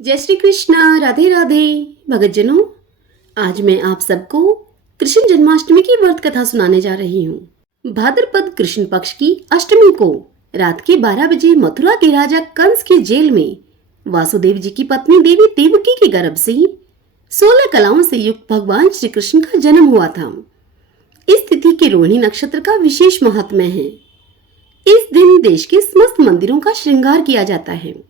जय श्री कृष्णा। राधे राधे भगतजनों, आज मैं आप सबको कृष्ण जन्माष्टमी की व्रत कथा सुनाने जा रही हूँ। भाद्रपद कृष्ण पक्ष की अष्टमी को रात के 12 बजे मथुरा के राजा कंस के जेल में वासुदेव जी की पत्नी देवी देवकी के गर्भ से 16 कलाओं से युक्त भगवान श्री कृष्ण का जन्म हुआ था। इस तिथि के रोहिणी नक्षत्र का विशेष महात्म्य है। इस दिन देश के समस्त मंदिरों का श्रृंगार किया जाता है।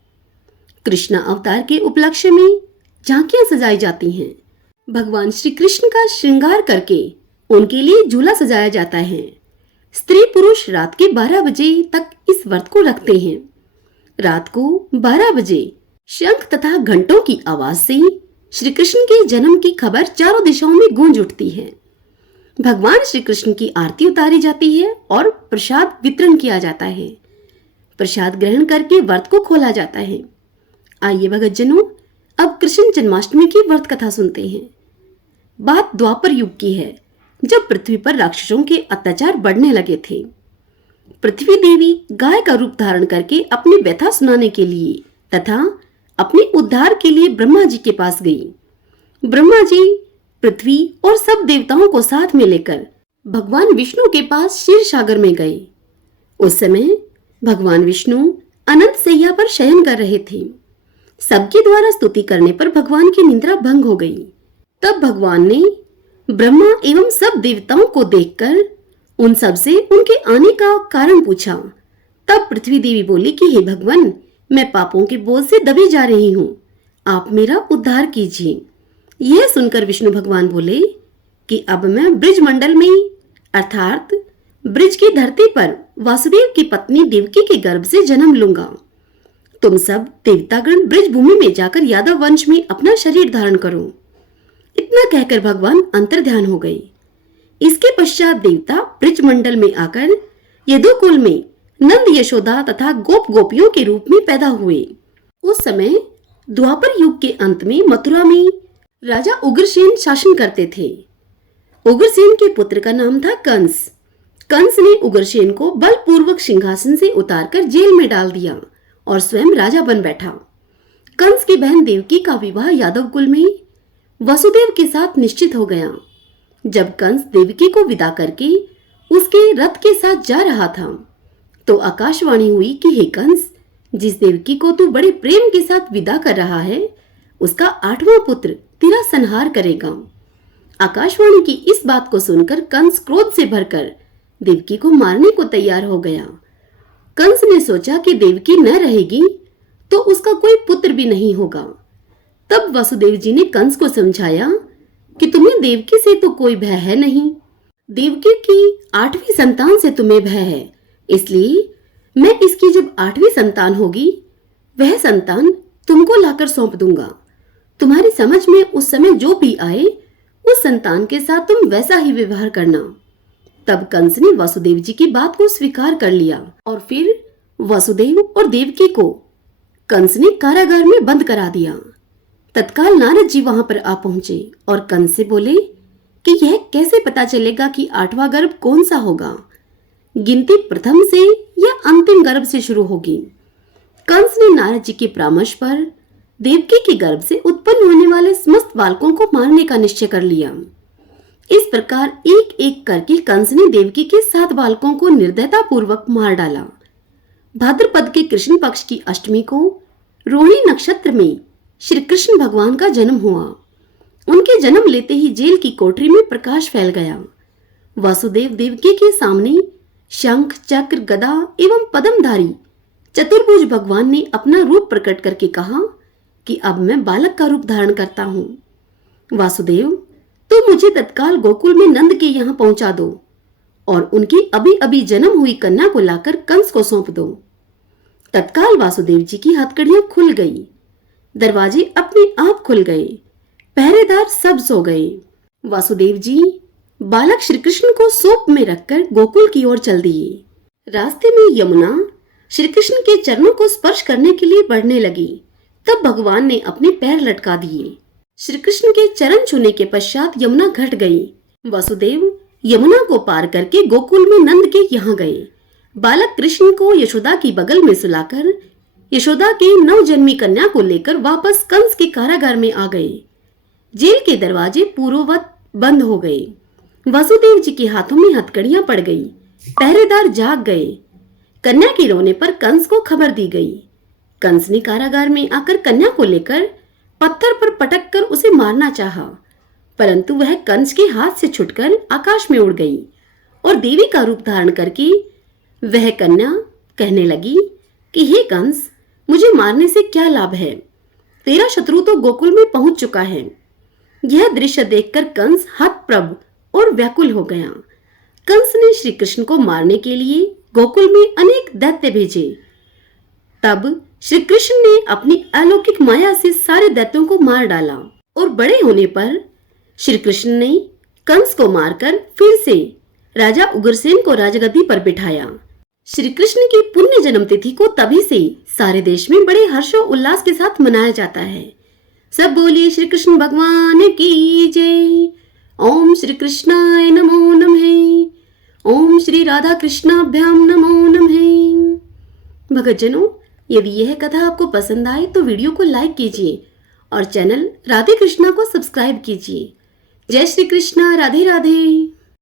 कृष्ण अवतार के उपलक्ष्य में झांकियां सजाई जाती हैं। भगवान श्री कृष्ण का श्रृंगार करके उनके लिए झूला सजाया जाता है। स्त्री पुरुष रात के 12 बजे तक इस व्रत को रखते हैं। रात को 12 बजे शंख तथा घंटों की आवाज से श्री कृष्ण के जन्म की खबर चारों दिशाओं में गूंज उठती है। भगवान श्री कृष्ण की आरती उतारी जाती है और प्रसाद वितरण किया जाता है। प्रसाद ग्रहण करके व्रत को खोला जाता है। आइए भगतजनों, अब कृष्ण जन्माष्टमी की व्रत कथा सुनते हैं। बात द्वापर युग की है, जब पृथ्वी पर राक्षसों के अत्याचार बढ़ने लगे थे। पृथ्वी देवी गाय का रूप धारण करके अपनी व्यथा सुनाने के लिए तथा अपने उद्धार के लिए ब्रह्मा जी के पास गई। ब्रह्मा जी पृथ्वी और सब देवताओं को साथ में लेकर भगवान विष्णु के पास क्षीर सागर में गए। उस समय भगवान विष्णु अनंत सैया पर शयन कर रहे थे। सबके द्वारा स्तुति करने पर भगवान की निद्रा भंग हो गई। तब भगवान ने ब्रह्मा एवं सब देवताओं को देखकर उन सब से उनके आने का कारण पूछा। तब पृथ्वी देवी बोली कि हे भगवान, मैं पापों के बोझ से दबी जा रही हूँ, आप मेरा उद्धार कीजिए। यह सुनकर विष्णु भगवान बोले कि अब मैं ब्रिज मंडल में अर्थात ब्रिज की धरती पर वासुदेव की पत्नी देवकी के गर्भ से जन्म लूंगा। तुम सब देवतागण ब्रिज भूमि में जाकर यादव वंश में अपना शरीर धारण करो। इतना कहकर भगवान अंतर्ध्यान हो गए। इसके पश्चात देवता ब्रिज मंडल में आकर यदुकुल में नंद यशोदा तथा गोप गोपियों के रूप में पैदा हुए। उस समय द्वापर युग के अंत में मथुरा में राजा उग्रसेन शासन करते थे। उग्रसेन के पुत्र का नाम था कंस। कंस ने उग्रसेन को बलपूर्वक सिंहासन से उतारकर जेल में डाल दिया और स्वयं राजा बन बैठा। कंस की बहन देवकी का विवाह यादव कुल में वसुदेव के साथ निश्चित हो गया। जब कंस देवकी को विदा करके उसके रथ के साथ जा रहा था तो आकाशवाणी हुई कि हे कंस, जिस देवकी को तू बड़े प्रेम के साथ विदा कर रहा है उसका 8वां पुत्र तेरा संहार करेगा। आकाशवाणी की इस बात को सुनकर कंस क्रोध से भरकर देवकी को मारने को तैयार हो गया। कंस ने सोचा कि देवकी न रहेगी तो उसका कोई पुत्र भी नहीं होगा। तब वसुदेव जी ने कंस को समझाया कि तुम्हें देवकी से तो कोई भय है नहीं, देवकी की 8वीं संतान से तुम्हें भय है, इसलिए मैं इसकी जब 8वीं संतान होगी वह संतान तुमको लाकर सौंप दूंगा। तुम्हारी समझ में उस समय जो भी आए उस संतान के साथ तुम वैसा ही व्यवहार करना। तब कंस ने वासुदेव जी की बात को स्वीकार कर लिया और फिर वासुदेव और देवकी को कंस ने कारागार में बंद करा दिया। तत्काल नारद जी वहां पर आ पहुंचे और कंस से बोले कि यह कैसे पता चलेगा कि 8वां गर्भ कौन सा होगा, गिनती प्रथम से या अंतिम गर्भ से शुरू होगी। कंस ने नारद जी के परामर्श पर देवकी के गर्भ से उत्पन्न होने वाले समस्त बालकों को मारने का निश्चय कर लिया। इस प्रकार एक एक करके कंस ने देवकी के 7 बालकों को निर्दयता पूर्वक मार डाला। भाद्रपद के कृष्ण पक्ष की अष्टमी को रोहिणी नक्षत्र में श्री कृष्ण भगवान का जन्म हुआ। उनके जन्म लेते ही जेल की कोठरी में प्रकाश फैल गया। वासुदेव देवकी के सामने शंख चक्र गदा एवं पद्मधारी चतुर्भुज भगवान ने अपना रूप प्रकट करके कहा कि अब मैं बालक का रूप धारण करता हूँ। वासुदेव, तो मुझे तत्काल गोकुल में नंद के यहाँ पहुंचा दो और उनकी अभी अभी जन्म हुई कन्या को लाकर कंस को सौंप दो। तत्काल वासुदेव जी की हथकड़ियां खुल गई, दरवाजे अपने आप खुल गए, पहरेदार सब सो गए। वासुदेव जी बालक श्री कृष्ण को सौंप में रखकर गोकुल की ओर चल दिए। रास्ते में यमुना श्री कृष्ण के चरणों को स्पर्श करने के लिए बढ़ने लगी। तब भगवान ने अपने पैर लटका दिए। श्री कृष्ण के चरण छूने के पश्चात यमुना घट गई। वसुदेव यमुना को पार करके गोकुल में नंद के यहाँ गए। बालक कृष्ण को यशोदा की बगल में सुलाकर यशोदा के नवजन्मी कन्या को लेकर वापस कंस के कारागार में आ गए। जेल के दरवाजे पूर्ववत बंद हो गए। वसुदेव जी के हाथों में हथकड़ियां पड़ गई। पहरेदार जाग गए। कन्या के रोने पर कंस को खबर दी गई। कंस ने कारागार में आकर कन्या को लेकर पत्थर पर पटक कर उसे मारना चाहा, परंतु वह कंस के हाथ से छुटकर आकाश में उड़ गई और देवी का रूप धारण करके वह कन्या कहने लगी कि हे कंस, मुझे मारने से क्या लाभ है? तेरा शत्रु तो गोकुल में पहुंच चुका है। यह दृश्य देखकर कंस हतप्रभ और व्याकुल हो गया। कंस ने श्री कृष्ण को मारने के लिए गोकुल में अनेक दैत्य भेजे। तब श्री कृष्ण ने अपनी अलौकिक माया से सारे दैत्यों को मार डाला और बड़े होने पर श्री कृष्ण ने कंस को मारकर फिर से राजा उग्रसेन को राजगद्दी पर बिठाया। श्री कृष्ण की पुण्य जन्म तिथि को तभी से सारे देश में बड़े हर्षो उल्लास के साथ मनाया जाता है। सब बोलिए श्री कृष्ण भगवान की जय। ओम श्री कृष्णाय नमो नमः। ओम श्री राधा कृष्णाभ्याम नमो नमः। भक्तजनों, यदि यह कथा आपको पसंद आए तो वीडियो को लाइक कीजिए और चैनल राधे कृष्णा को सब्सक्राइब कीजिए। जय श्री कृष्णा। राधे राधे।